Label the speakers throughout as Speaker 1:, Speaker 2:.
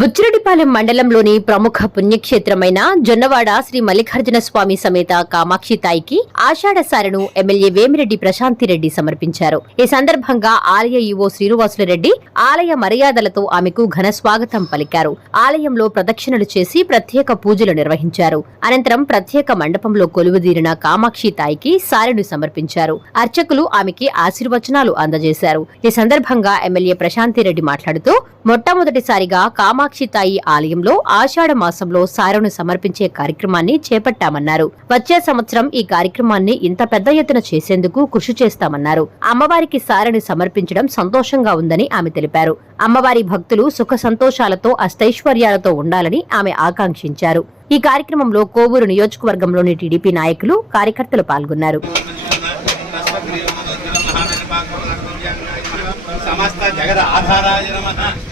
Speaker 1: బుచ్చిరెడ్డిపాలెం మండలంలోని ప్రముఖ పుణ్యక్షేత్రమైన జొన్నవాడ శ్రీ మల్లికార్జున స్వామి సమేత కామాక్షి తాయికి ఆషాఢ సారను ఎమ్మెల్యే వేమిరెడ్డి ప్రశాంతిరెడ్డి సమర్పించారు. ఈ సందర్భంగా ఆలయ ఈవో శ్రీనివాసులరెడ్డి ఆలయ మర్యాదలతో ఆమెకు ఘన స్వాగతం పలికారు. ఆలయంలో ప్రదక్షిణలు చేసి ప్రత్యేక పూజలు నిర్వహించారు. అనంతరం ప్రత్యేక మండపంలో కొలువుదీరిన కామాక్షి తాయికి సారెను సమర్పించారు. అర్చకులు ఆమెకి ఆశీర్వచనాలు అందజేశారు. ఈ సందర్భంగా ఎమ్మెల్యే ప్రశాంతిరెడ్డి మాట్లాడుతూ మొట్టమొదటిసారిగా కామా తాయి ఆలయంలో ఆషాఢ మాసంలో సారను సమర్పించే కార్యక్రమాన్ని చేపట్టామన్నారు. వచ్చే సంవత్సరం ఈ కార్యక్రమాన్ని ఇంత పెద్ద ఎత్తున చేసేందుకు కృషి చేస్తామన్నారు. అమ్మవారికి సారను సమర్పించడం సంతోషంగా ఉందని ఆమె తెలిపారు. అమ్మవారి భక్తులు సుఖ సంతోషాలతో అష్టైశ్వర్యాలతో ఉండాలని ఆమె ఆకాంక్షించారు. ఈ కార్యక్రమంలో కోవూరు నియోజకవర్గంలోని టీడీపీ నాయకులు కార్యకర్తలు పాల్గొన్నారు.
Speaker 2: సమస్త జగద ఆధారాయ నమః.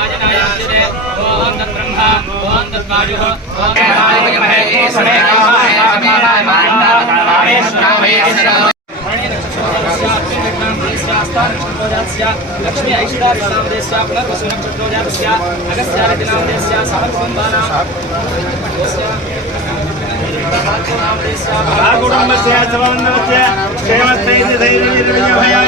Speaker 2: राजनायस्य ओम तद्ब्रह्मा ओम तद्वायुः ओम तद्वायुः
Speaker 3: समेकाय समेकाय माण्डवकामेश्वरामेश्वर लक्ष्मी ऐश्वर्यादेश
Speaker 4: पुनर्वसुनक्षत्रोजातस्य अगस्त्यादिनामदेश सहकुम्बानां भागुडम्बस्य सवन्नस्य
Speaker 2: क्षेमस्थैर्यधैर्यनिर्विजभया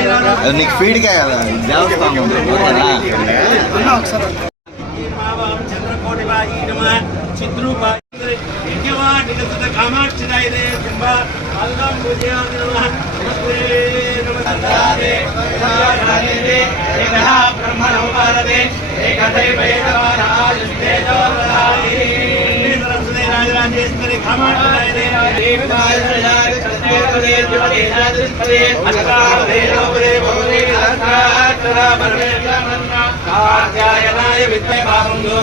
Speaker 2: నమ నమస్తే నమస్తే రాజరాజేశ్వరి బ్రహ్మణో భారతే ఏకదైవ ఏకవారాజుస్తే జోదాయి దేవి దేవి కాత్యాయనాయ విద్మై భావం జయ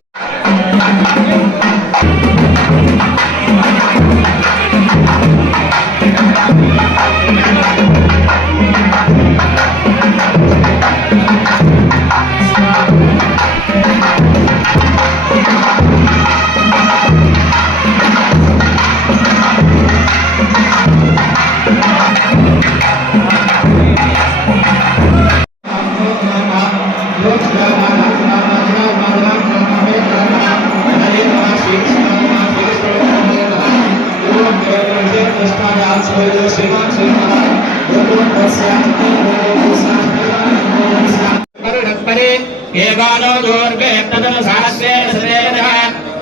Speaker 3: एवानो दूर्वे प्रथम शास्त्रेण सदेन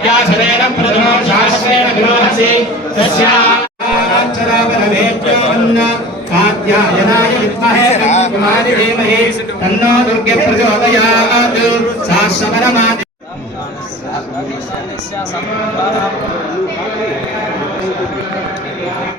Speaker 3: या सदेन प्रथमो शास्त्रेण गृहसि तस्याचरापरवेभ्यो अन्न कात्यायनाय विद्महे रविकुमारि धीमहि तन्नो दुर्गे प्रचोदयात्।
Speaker 2: शाश्वतनमादि
Speaker 3: Thank you.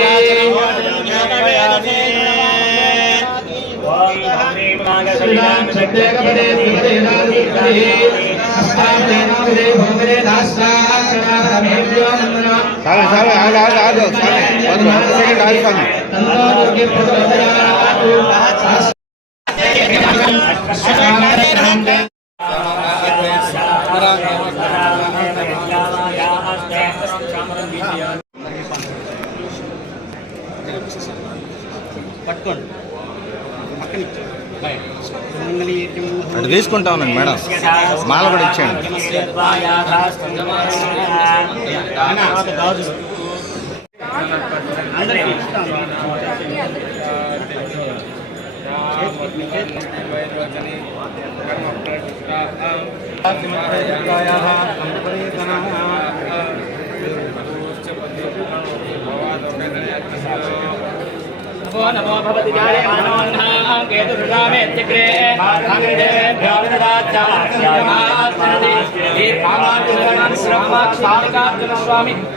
Speaker 3: త్రిపదే నాలుగుపదే అష్టాపదే నవదే భోగదే దాస్తాక్షరామేభ్యో నమః
Speaker 4: చాలు చాలు ఆగు ఆగు ఆగు స్వామి వదిలు, ఒక్క సెకండ్ ఆగు స్వామి
Speaker 3: తన్నో దుర్గే ప్రచోదయాత్ అష్టాపదే
Speaker 2: పట్టుకోండి పక్కన
Speaker 4: అటు తీసుకుంటా ఉన్నాను మేడం. మాల కూడా ఇచ్చేయండి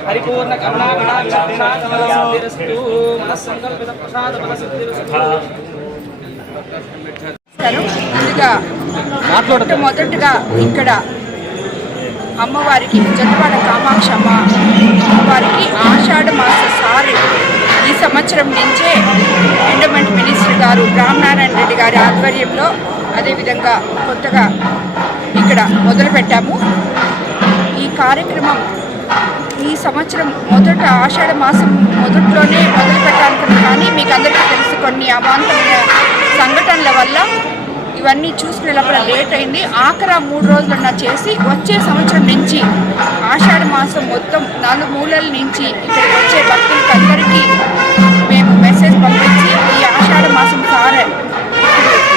Speaker 3: పరిపూర్ణ కరుణాకటాక్షాక్షాత్తమస్తు మనస్సంకల్పిత ప్రసాద ఫలసిద్ధిరస్తు
Speaker 5: నమస్కారం ముందుగా మొట్టమొదటిగా ఇక్కడ అమ్మవారికి చంద్రపాడ కామాక్షమ్మ అమ్మవారికి ఆశ సంవత్సరం నుంచే ఎండోమెంట్ మినిస్టర్ గారు రామనారాయణ రెడ్డి గారి ఆధ్వర్యంలో అదేవిధంగా కొత్తగా ఇక్కడ మొదలుపెట్టాము. ఈ కార్యక్రమం ఈ సంవత్సరం మొదట ఆషాఢ మాసం మొదట్లోనే మొదలు పెట్టాలనుకున్నాం కానీ మీకు అందరికీ తెలుసు కొన్ని అవాంతమైన సంఘటనల వల్ల ఇవన్నీ చూసుకునే లోపల లేట్ అయింది. ఆఖరా మూడు రోజులన్నా చేసి వచ్చే సంవత్సరం నుంచి ఆషాఢ మాసం మొత్తం నాలుగు మూలల నుంచి ఇక్కడ వచ్చే భక్తులకి అందరికీ మెసేజ్ పంపించి ఈ ఆషాఢ మాసం సార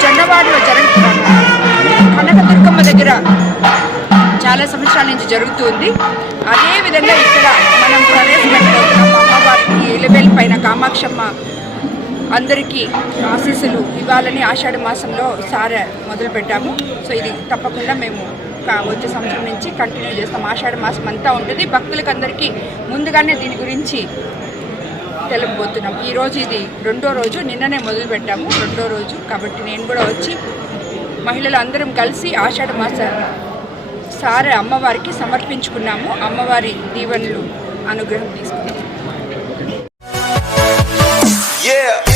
Speaker 5: జొన్నవాడలో జరుగుతున్నాము కనకదుర్గమ్మ దగ్గర చాలా సంవత్సరాల నుంచి జరుగుతుంది. అదేవిధంగా ఇక్కడ మనం ప్రవేశపెట్టబోతున్నాం అమ్మవారికి ఎలివెల్ పైన కామాక్షమ్మ అందరికీ ఆశీస్సులు ఇవ్వాలని ఆషాఢ మాసంలో సార మొదలుపెట్టాము. సో ఇది తప్పకుండా మేము వచ్చే సంవత్సరం నుంచి కంటిన్యూ చేస్తాం. ఆషాఢ మాసం అంతా ఉంటుంది. భక్తులకు అందరికీ ముందుగానే దీని గురించి తెలుపబోతున్నాం ఈరోజు ఇది రెండో రోజు. నిన్ననే మొదలుపెట్టాము రెండో రోజు. కాబట్టి నేను కూడా వచ్చి మహిళలు అందరం కలిసి ఆషాఢ మాస సార అమ్మవారికి సమర్పించుకున్నాము. అమ్మవారి దీవెనలు అనుగ్రహం తీసుకున్నాము.
Speaker 6: Yeah.